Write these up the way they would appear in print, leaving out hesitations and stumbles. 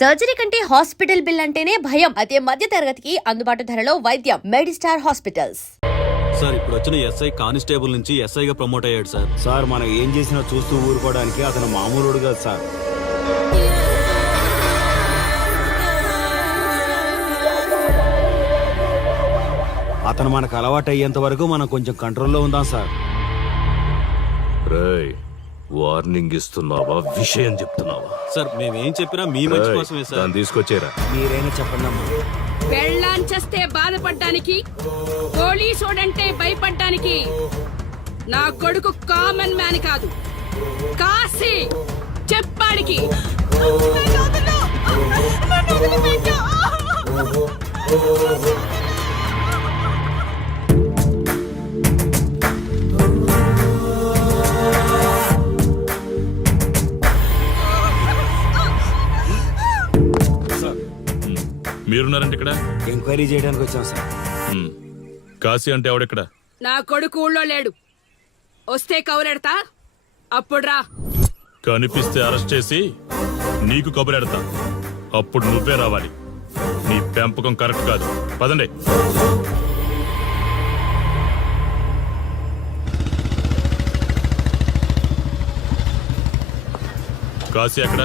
Surgery కంటే hospital bill అంటేనే భయం. అదే మధ్య తరగతికి అందుబాటు ధరలో వైద్యం. Medistar hospitals. సార్ ఇప్పుడు వచ్చిన ఎస్ఐ కానిస్టేబుల్ నుంచి ఎస్ఐగా ప్రమోట్ అయ్యాడు సార్. సార్ మనం ఏం చేసినా చూస్తూ ఊరుకోవడానికి అతను మామూలుడు కాదు సార్. అతను మనకు అలవాటు అయ్యేంత వరకు మనం కొంచెం కంట్రోల్లో ఉందాం సార్. రేయ్, వార్నింగ్ ఇస్తున్నావా విషయం చెప్తున్నావా? సార్ మేమేం చెప్పినా మీ మంచి కోసమే సార్. దాన్ని తీసుకొచ్చేరా. మీరైనా చెప్పండి అమ్మా. పెళ్ళాంచేస్తే బాధపడ్డానికి, పోలీసోడంటే భయపడ్డానికి నా కొడుకు కామన్ మ్యాన్ కాదు, కాశీ చెప్పాడికి. మీరున్నారంటే ఇక్కడ ఎంక్వైరీ చేయడానికి వచ్చాం సార్. కాశీ అంటే ఎవడెక్కడ? నా కొడుకు ఊళ్ళో లేడు. వస్తే కౌరెడతా, అప్పుడు రా. కనిపిస్తే అరెస్ట్ చేసి నీకు కబురెడతా, అప్పుడు నువ్వే రావాలి. నీ పెంపకం కరెక్ట్ కాదు. పదండి. కాశీ ఎక్కడ?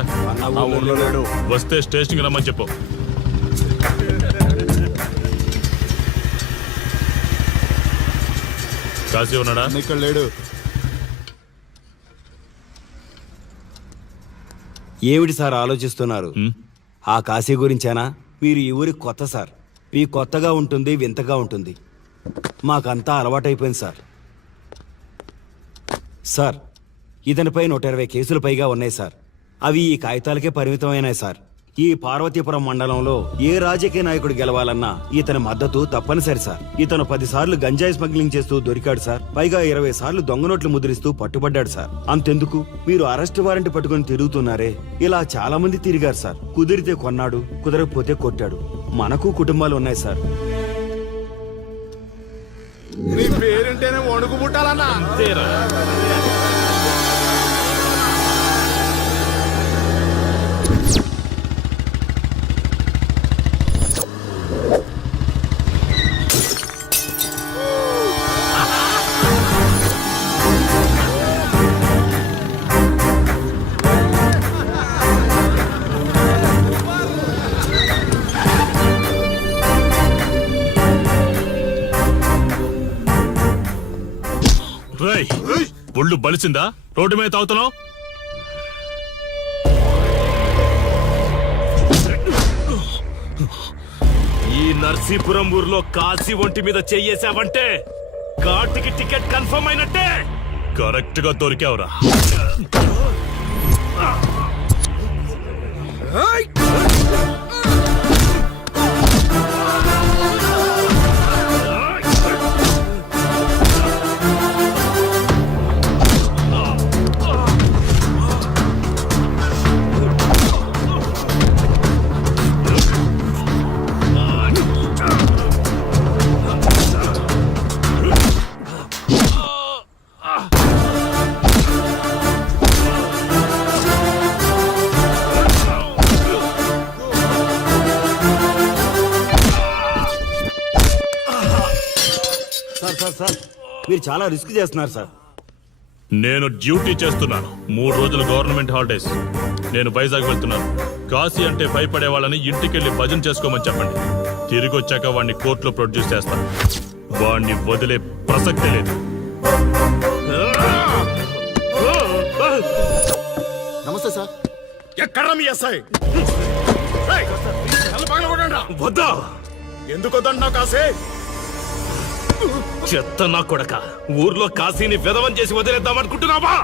వస్తే స్టేషన్కి రమ్మని చెప్పు. కాశీ ఉన్నాడా? ఇక్కడ లేడు. ఏమిటి సార్ ఆలోచిస్తున్నారు? ఆ కాశీ గురించేనా? మీరు ఈ ఊరికి కొత్త సార్. మీ కొత్తగా ఉంటుంది, వింతగా ఉంటుంది. మాకంతా అలవాటైపోయింది సార్. సార్, ఇతనిపై 120 కేసులు పైగా ఉన్నాయి సార్. అవి ఈ కాగితాలకే పరిమితమైనాయి సార్. ఈ పార్వతీపురం మండలంలో ఏ రాజకీయ నాయకుడు గెలవాలన్నా ఇతని మద్దతు తప్పనిసరి సార్. ఇతను 10 సార్లు గంజాయి స్మగ్లింగ్ చేస్తూ దొరికాడు సార్. పైగా 20 సార్లు దొంగ నోట్లు ముద్రిస్తూ పట్టుబడ్డాడు సార్. అంతెందుకు, మీరు అరెస్ట్ వారెంట్ పట్టుకుని తిరుగుతున్నారే, ఇలా చాలా మంది తిరిగారు సార్. కుదిరితే కొన్నాడు, కుదరకపోతే కొట్టాడు. మనకు కుటుంబాలు ఉన్నాయి సార్. నీ పేరుంటేనే వణుకు పుట్టాలన్నా. ఒళ్ళు బలిసిందా? రోడ్డు మీద తాగుతున్నావు? ఈ నర్సీపురం ఊర్లో కాశీ ఒంటి మీద చెయ్యేసావంటే ఘాటికి టికెట్ కన్ఫర్మ్ అయినట్టే. కరెక్ట్ గా దొరికావురా. సార్, మీరు చాలా రిస్క్ చేస్తున్నారు సార్. నేను డ్యూటీ చేస్తున్నాను. 3 రోజులు గవర్నమెంట్ హాలిడేస్. నేను వైజాగ్ వెళ్తున్నాను. కాశీ అంటే భయపడే వాళ్ళని ఇంటికెళ్ళి భజన చేసుకోమని చెప్పండి. తిరిగి వచ్చాక వాడిని కోర్టులో ప్రొడ్యూస్ చేస్తాను. వాడిని వదిలే ప్రసక్తే లేదు. నమస్తే సార్. ఎక్కడ మీ ఎస్ఐ? వద్దా? ఎందుకు వద్దంటున్నావు కాశీ? చెత్త నా కొడక, ఊర్లో కాశీని విధవం చేసి వదిలేద్దామనుకుంటున్నావా?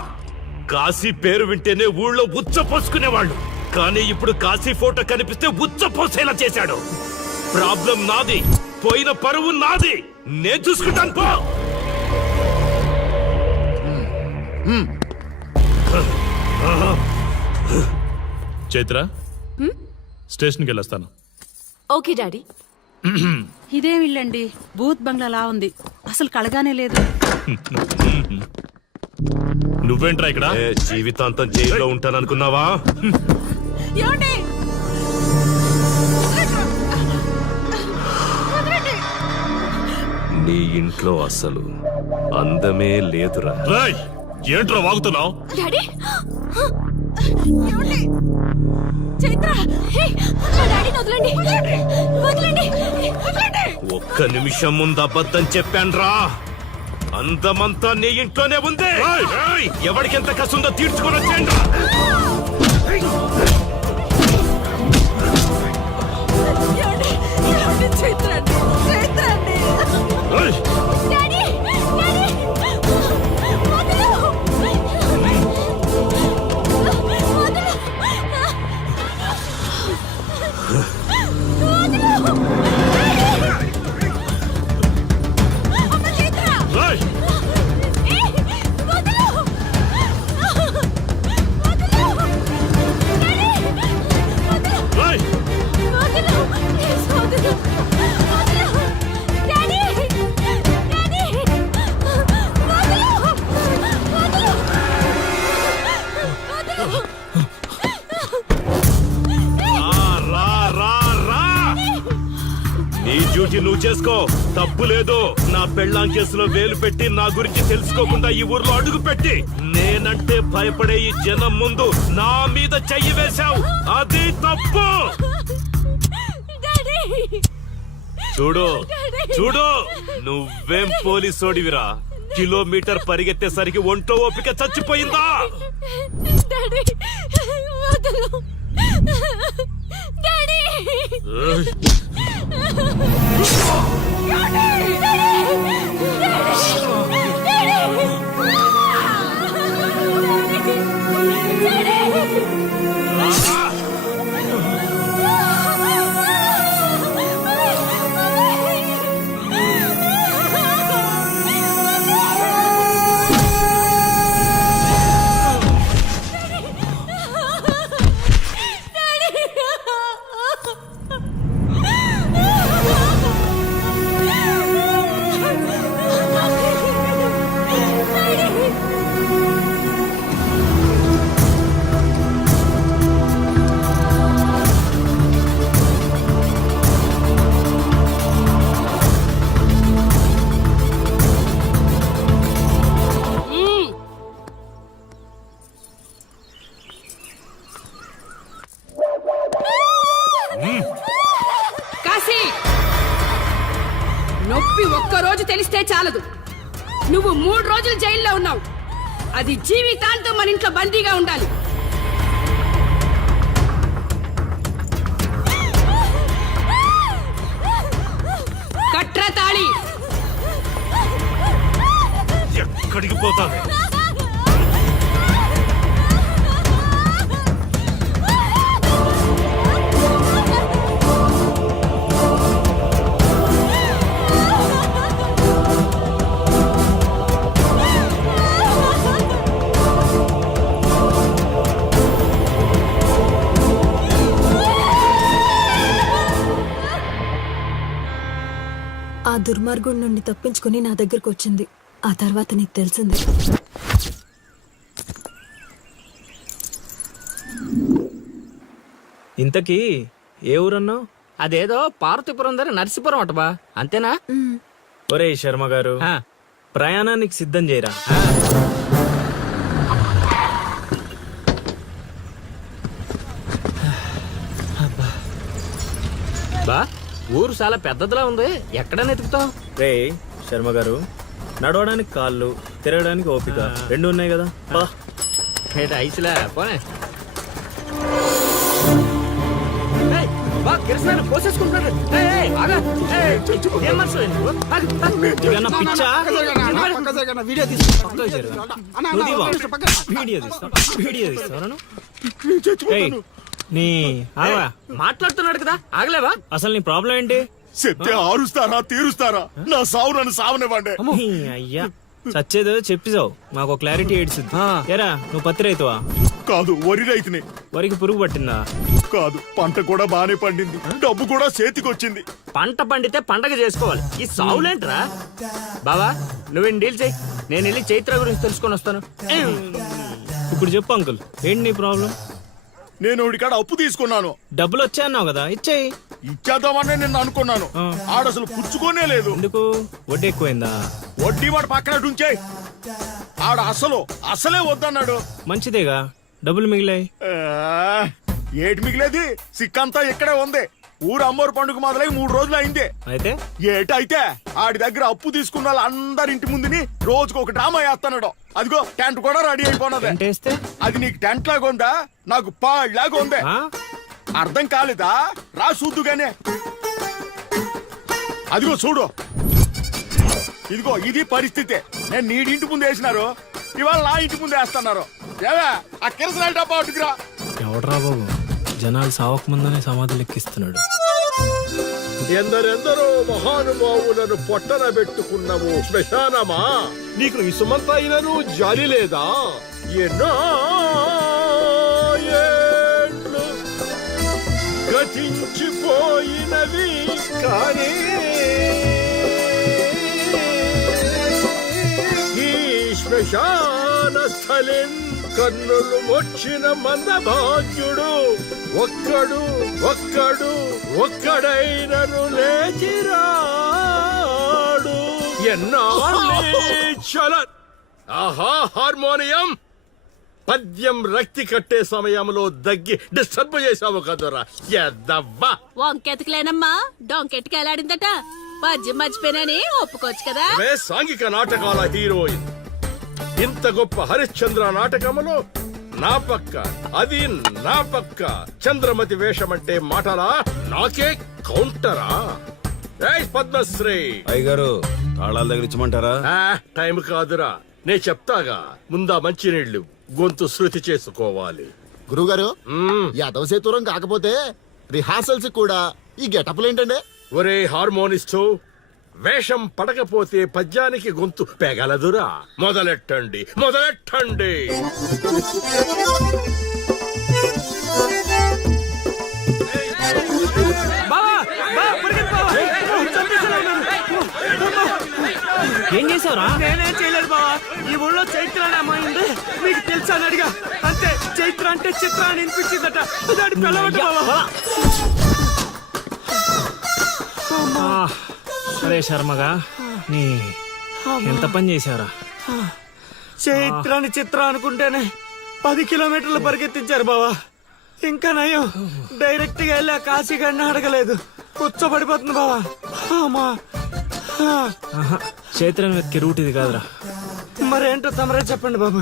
కాశీ పేరు వింటేనే ఊళ్ళో ఉచ్చ పోసుకునేవాళ్ళు, కానీ ఇప్పుడు కాశీ ఫోటో కనిపిస్తే ఉచ్చ పోసేలా చేశాడు. ప్రాబ్లం నాది, పోయిన పరువు నాది. నేను చూసుకుంటాను పో. చైత్ర, స్టేషన్కి వెళ్ళొస్తాను. Okay daddy. ఇదేం ఇల్లండి, బూత్ బంగ్లాలా ఉంది. అసలు కళగానే లేదు. నువ్వేంట్రా ఇక్కడ? జీవితాంతం జైల్లో ఉంటాననుకున్నావా? ఏమండి, ఇంట్లో అసలు అందమే లేదురా. రాయ్ ఏంట్రా వాగుతున్నావు? డాడీ ఏమండి? చైత్ర హే, మా డాడీని వదలండి వదలండి వదలండి. ఒక్క నిమిషం ముందు అబద్ధం చెప్పాన్రా. అందమంతా నీ ఇంట్లోనే ఉంది. ఏయ్, ఎవరికి ఎంత కసుందో తీర్చుకొని వచ్చేయండి. ఏమండి? ఏమండి? చైత్ర అండి చైత్ర అండి. డాడీ డాడీ వదలు నీ డ్యూటీ నువ్వు చేసుకో, తప్పు లేదు. నా పెళ్ళాం కేసులో వేలు పెట్టి నా గురించి తెలుసుకోకుండా ఈ ఊర్లో అడుగు పెట్టి నేనంటే భయపడే ఈ జనం ముందు నా మీద చెయ్యి వేశావు, అది తప్పు. చూడు చూడు, నువ్వేం పోలీసోడివిరా? కిలోమీటర్ పరిగెత్తేసరికి ఒంట్లో ఓపిక చచ్చిపోయిందా? డాడీ వదలు డాడీ కాశీ, నొప్పి ఒక్క రోజు తెలిస్తే చాలదు. నువ్వు 3 రోజులు జైల్లో ఉన్నావు. అది జీవితాంతం మన ఇంట్లో బందీగా ఉండాలి. కట్రా తాళి. ఎక్కడికి పోతాను? ఆ దుర్మార్గుడి నుండి తప్పించుకుని నా దగ్గరకు వచ్చింది. ఆ తర్వాత నీకు తెలిసింది. ఇంతకీ ఏ ఊరన్నావు? అదేదో పార్వతీపురం దగ్గర నరసీపురం అటబా, అంతేనా? ఒరే శర్మ గారు, ప్రయాణానికి సిద్ధం చేయరా. బా, ఊరు చాలా పెద్దదిలా ఉంది. ఎక్కడని ఎతుకుతావు? రే శర్మ గారు, నడవడానికి కాళ్ళు, తిరగడానికి ఓపిక 2 ఉన్నాయి కదా. బా ఐసులా పోనే. మాట్లాడుతున్నాడు కదా, ఆగలేవా? అసలు నీ ప్రాబ్లం ఏంటి? చెప్తే ఆరుస్తారా తీరుస్తారా? నా సావు నన్ను సావనివ్వండి. అయ్యా చచ్చేదో చెప్పిసావు, మాకు క్లారిటీ ఏడ్చింది. ఏరా, నువ్వు పత్తి రైతువా? కాదు, వరి రైతుని. వరికి పురుగు పట్టిందా? కాదు, పంట కూడా బానే పండింది, డబ్బు కూడా చేతికొచ్చింది. పంట పండితే పండగ చేసుకోవాలి, ఈ సావులేంట్రా? బావా, నువ్వేం డీల్ చెయ్యి, నేను వెళ్ళి చైత్ర గురించి తెలుసుకొని వస్తాను. ఇప్పుడు చెప్పు అంకుల్, ఏంటి నీ ప్రాబ్లం? నేను ఒకటి కాడ అప్పు తీసుకున్నాను. డబ్బులు వచ్చాయన్నావు కదా, ఇచ్చేయి. ఇచ్చేద్దామని నిన్ను అనుకున్నాను ఆడసలు పుచ్చుకోనే లేదు. ఎందుకు వడ్డీ ఎక్కువైందా? వడ్డీ వాడు పక్కన ఉంచే ఆడ అసలే వద్దన్నాడు. మంచిదేగా, డబ్బులు మిగిలాయి. ఆ, ఏటి మిగిలేది? సిక్కంతా ఇక్కడే ఉంది. ఊరు అమ్మోరు పండుగ మొదలై 3 రోజులు అయింది. అయితే ఏటైతే ఆడి దగ్గర అప్పు తీసుకున్న వాళ్ళు అందరి ఇంటి ముందుని రోజుకు ఒక డ్రామా వేస్తున్నాడు. అదిగో టెంట్ కూడా రెడీ అయిపోయినది. టెంట్ వేస్తే? అది నీకు టెంట్ లాగా ఉందా? నాకు పాళ్ళలాగా ఉంది. ఆ? అర్థం కాలేదా? రా చూద్దుగానే. అదిగో చూడు, ఇదిగో ఇది పరిస్థితి. నేను నీడింటి ముందు వేసినారు, ఇవాళ నా ఇంటి ముందు వేస్తున్నారు. ఏవే ఆ కిరసనాయిల్ డబ్బా అటుకురా. ఎవడరా బాబు, జనాలు సావక ముందనే సమాధులు ఎక్కిస్తున్నాడు. ఎందరెందరో మహానుభావులను పొట్టన పెట్టుకున్నావు శ్మశానమా, నీకు ఇసుమంతైనను జాలి లేదా? ఎన్నో ఏండ్లు గతించిపోయినవి కానీ ఈ శ్మశాన స్థలిన్ కన్నులు వచ్చిన మందభాగ్యుడు ఒక్కడైనను లేచిరాడు. చల ఆహా హార్మోనియం పద్యం రక్తి కట్టే సమయంలో దగ్గి డిస్టర్బ్ చేసావు కదరా ఎద్దవ్వా. వంకెతకలేనమ్మా డొంకెట్టుకు ఎలాడిందట. పద్యం మర్చిపోయినని ఒప్పుకోవచ్చు కదా. సాంఘిక నాటకాల హీరోయిన్ ఇంత గొప్ప హరిశ్చంద్ర నాటకములో నా పక్క అది నా పక్క చంద్రమతి వేషమంటే మాటలా? నాకే కౌంటరా? ఏయ్ పద్మశ్రీ అయ్యగారు తాళాల దగ్గర ఇచ్చమంటారా? టైం కాదురా, నే చెప్తాగా. ముందా మంచినీళ్లు గొంతు శృతి చేసుకోవాలి. గురుగారు యాదవ సేతురం కాకపోతే రిహార్సల్స్ కూడా ఈ గెటప్లు ఏంటండి? ఒరే హార్మోనిస్టు, వేషం పడకపోతే పద్యానికి గొంతు పెగలదురా. మొదలెట్టండి. ఏం చేసావురా? నేనేం చేయలేదు బావా. ఈ ఊళ్ళో చైత్ర అనే అమ్మాయి ఉంది, మీకు తెలుసా అని అడిగా. అంతే, చైత్ర అంటే చిత్ర అని వినిపించిందట. దాని పిల్లవట బావా. సరే శర్మగా, నీ ఎంత పని చేశారా? చైత్రాన్ని చిత్ర అనుకుంటేనే 10 కిలోమీటర్లు పరిగెత్తించారు బావా. ఇంకా నయం, డైరెక్ట్ గా వెళ్ళా కాశీగాడిని అడగలేదు. కూర్చోబడిపోతుంది బావా. చైత్రాన్ని వెతికే రూట్ ఇది కాదురా. మరేంటో తమరే చెప్పండి బాబు.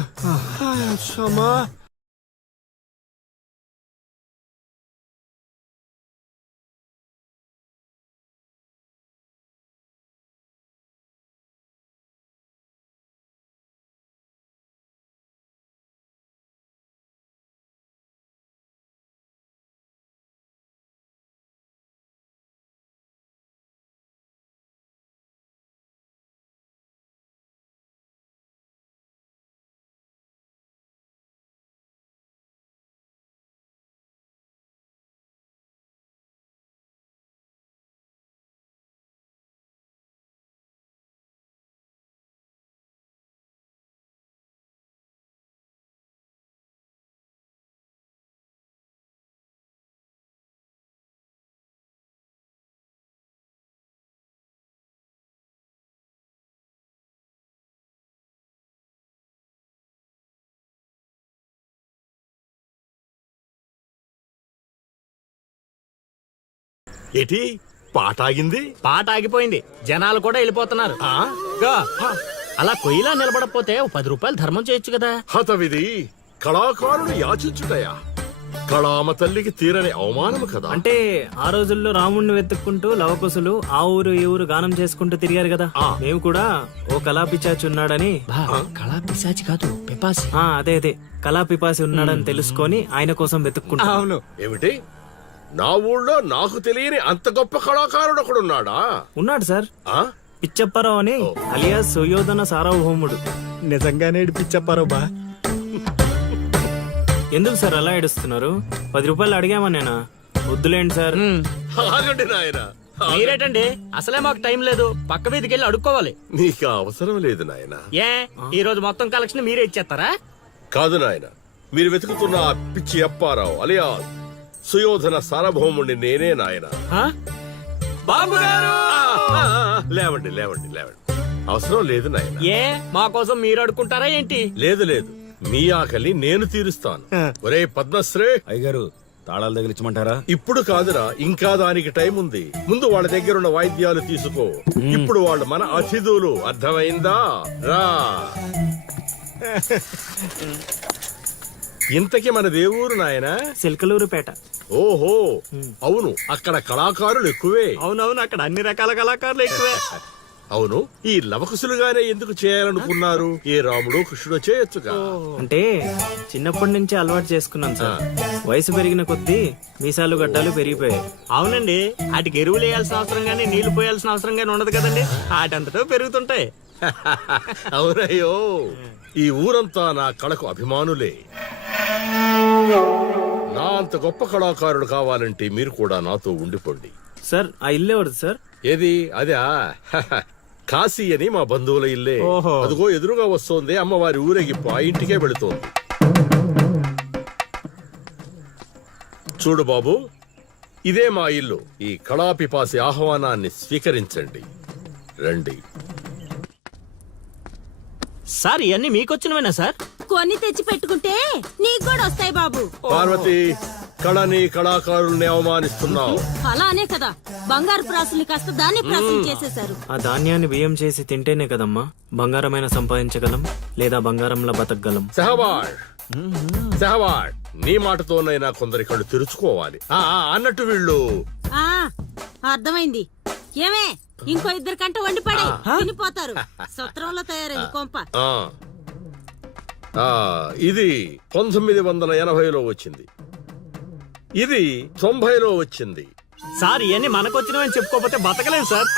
ఏటి పాట ఆగింది? పాట ఆగిపోయింది, జనాలు కూడా వెళ్ళిపోతున్నారు. అలా కొయ్యిలా నిలబడపోతే 10 రూపాయలు ధర్మం చేయొచ్చు కదా. హతవిధి కళాకారుని యాచించుటయా? కళామ తల్లికి తీరని అవమానము కదా. అంటే ఆ రోజుల్లో రాముణ్ణి వెతుక్కుంటూ లవకుశులు ఆ ఊరు ఈ ఊరు గానం చేసుకుంటూ తిరిగారు కదా. మేము కూడా ఓ కళా పిశాచి ఉన్నాడని. కళా పిశాచి కాదు, పిపాసి. అదే కళా పిపాసి ఉన్నాడని తెలుసుకొని ఆయన కోసం వెతుక్కుంటా. అవును. ఏమిటి, నా ఊళ్ళో నాకు తెలియని అంత గొప్ప కళాకారుడు ఒకడున్నాడా? ఉన్నాడు సార్, పిచ్చప్పారావు అని, అలియాస్ సుయోధన సార్వభౌముడు. నిజంగానే పిచ్చప్పారావు బా. ఎందుకు సార్ అలా ఏడుస్తున్నారు? 10 రూపాయలు అడిగామా నేనా? వద్దులేండి సార్. ఆగండి నాయనా. మీరేటండి, అసలే మాకు టైం లేదు. పక్క వీధికి వెళ్ళి అడుక్కోవాలి. నీకు అవసరం లేదు నాయనా. ఈ రోజు మొత్తం కలెక్షన్ మీరే ఇచ్చేస్తారా? కాదు నాయన, మీరు వెతుకుతున్న ఆ పిచ్చి అప్పారావు అలియా సుయోధన సార్వభౌముణ్ణి నేనే నాయన. ఆ? బాబు గారు లేవండి లేవండి లేవండి, అవసరం లేదు నాయన. ఏ మా కోసం మీరు అడుకుంటారా ఏంటి? లేదు లేదు, మీ ఆకలి నేను తీరుస్తాను. ఒరే పద్మశ్రీ, అయ్యగారు తాళాలు తగిలించమంటారా? ఇప్పుడు కాదురా, ఇంకా దానికి టైం ఉంది. ముందు వాళ్ళ దగ్గరున్న వాయిద్యాలు తీసుకో. ఇప్పుడు వాళ్ళు మన అతిథులు, అర్థమైందా? రా. ఇంతకి మన దేవురు నాయనా? సిల్కలూరుపేట. ఓహో, అవును, అక్కడ కళాకారులు ఎక్కువే. అవునవును, అక్కడ అన్ని రకాల కళాకారులు ఎక్కువే. అవును, ఈ లవకుశులుగానే ఎందుకు చేయాలనుకున్నారు? ఏ రాముడు కృష్ణుడు చేయొచ్చుగా. అంటే చిన్నప్పటి నుంచి అలవాటు చేసుకున్నాం సార్. వయసు పెరిగిన కొద్దీ మీసాలు గడ్డాలు పెరిగిపోయాయి. అవునండి, వాటికి ఎరువులు వేయాల్సిన అవసరం గానీ నీళ్లు పోయాల్సిన అవసరం గానీ ఉండదు కదండి, వాటంతటో పెరుగుతుంటాయి. అవునయ్యో, ఈ ఊరంతా నా కళకు అభిమానులే. నా అంత గొప్ప కళాకారుడు కావాలంటే మీరు కూడా నాతో ఉండిపోండి. సార్ ఆ ఇల్లు ఎవరిది సార్? ఏది అదా? కాశీ అని మా బంధువుల ఇల్లే. ఓహో. అదిగో ఎదురుగా వస్తోంది అమ్మవారి ఊరేగింపు, ఆ ఇంటికే వెళుతోంది. చూడు బాబు, ఇదే మా ఇల్లు. ఈ కళాపిపాసి ఆహ్వానాన్ని స్వీకరించండి. రండి. సార్ ఇవన్నీ మీకొచ్చినవేనా సార్? కొన్ని తెచ్చి పెట్టుకుంటే నీకు కూడా వస్తాయి బాబు. పార్వతి, కళని కళాకారుల్ని అవమానిస్తున్నావు. అలానే కదా బంగారు ప్రాసుల్ని కాస్త దాన్ని ప్రాసులు చేసేశారు. ఆ ధాన్యాన్ని బియ్యం చేసి తింటేనే కదమ్మా బంగారమైన సంపాదించగలం, లేదా బంగారంలో బతకగలం. సెహవాడ్ సెహవాడ్, నీ మాటతోనైనా కొందరి కళ్ళు తెరుచుకోవాలి. అన్నట్టు వీళ్ళు ఆ అర్థమైంది. ఏమే, ఇంకో ఇద్దరు కంట వండి పడే తినిపోతారు. సత్రంలో తయారైంది కొంప. ఇది 1980లో వచ్చింది, ఇది 90లో వచ్చింది. సార్ ఇవన్నీ మనకొచ్చినవని చెప్పుకోకపోతే బతకలేం సార్.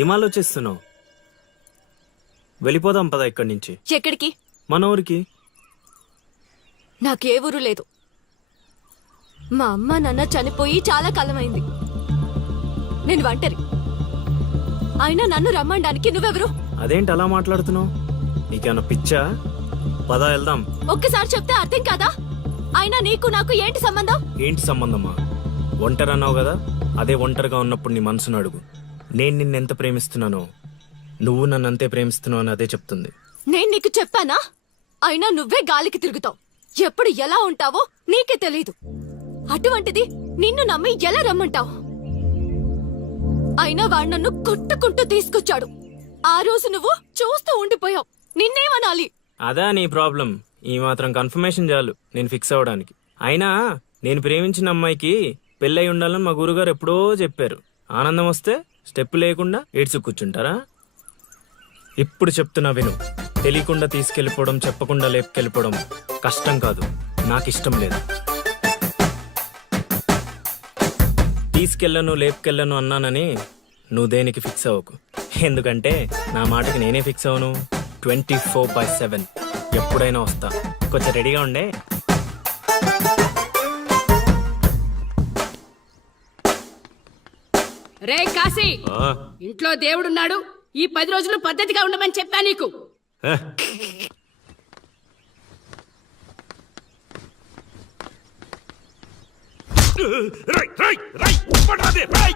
ఏం ఆలోచిస్తున్నావు? వెళ్ళిపోదాం పద ఇక్కడి నుంచి. ఎక్కడికి? మన ఊరికి. నాకే ఊరు లేదు. మా అమ్మ నాన్న చనిపోయి చాలా కాలమైంది. నేను ఒంటరి. అయినా నన్ను రమ్మడానికి నువ్వెవరు? అదేంటి అలా మాట్లాడుతున్నావు? నీకేమన్నా పిచ్చా? పద వెళ్దాం. ఒక్కసారి చెప్తే అర్థం కాదా? అయినా నీకు నాకు ఏంటి సంబంధం? ఏంటి సంబంధమా? ఒంటరి అన్నావు కదా, అదే ఒంటరిగా ఉన్నప్పుడు నీ మనసును అడుగు. నేను నిన్నెంత ప్రేమిస్తున్నానో నువ్వు నన్ను అంతే ప్రేమిస్తున్నావు అని అదే చెప్తుంది. నేను నీకు చెప్పానా? అయినా నువ్వే గాలికి తిరుగుతావు. ఎప్పుడు ఎలా ఉంటావో నీకే తెలీదు. అటువంటిది నిన్ను నమ్మి ఎలా రమ్మంటావు? అయినా వాడు నన్ను కొట్టుకుంటూ తీసుకొచ్చాడు. ఆ రోజు నువ్వు చూస్తూ ఉండిపోయావు. నిన్నేమనాలి? అదా నీ ప్రాబ్లం? ఈ మాత్రం కన్ఫర్మేషన్ చాలు నేను ఫిక్స్ అవ్వడానికి. అయినా నేను ప్రేమించిన అమ్మాయికి పెళ్ళై ఉండాలని మా గురుగారు ఎప్పుడో చెప్పారు. ఆనందం వస్తే స్టెప్ లేకుండా ఏడ్చు కూర్చుంటారా? ఇప్పుడు చెప్తున్నా విను. తెలియకుండా తీసుకెళ్లిపోవడం, చెప్పకుండా లేపుకెళ్ళిపోవడం కష్టం కాదు, నాకిష్టం లేదు. తీసుకెళ్ళను లేపుకెళ్ళను అన్నానని నువ్వు దేనికి ఫిక్స్ అవ్వకు. ఎందుకంటే నా మాటకి నేనే ఫిక్స్ అవను. 24/7 ఎప్పుడైనా వస్తా. కొంచెం రెడీగా ఉండే. రే కాశీ, ఇంట్లో దేవుడున్నాడు. ఈ 10 రోజులు పద్ధతిగా ఉండమని చెప్పా నీకు. రై రై రై పడాదే రై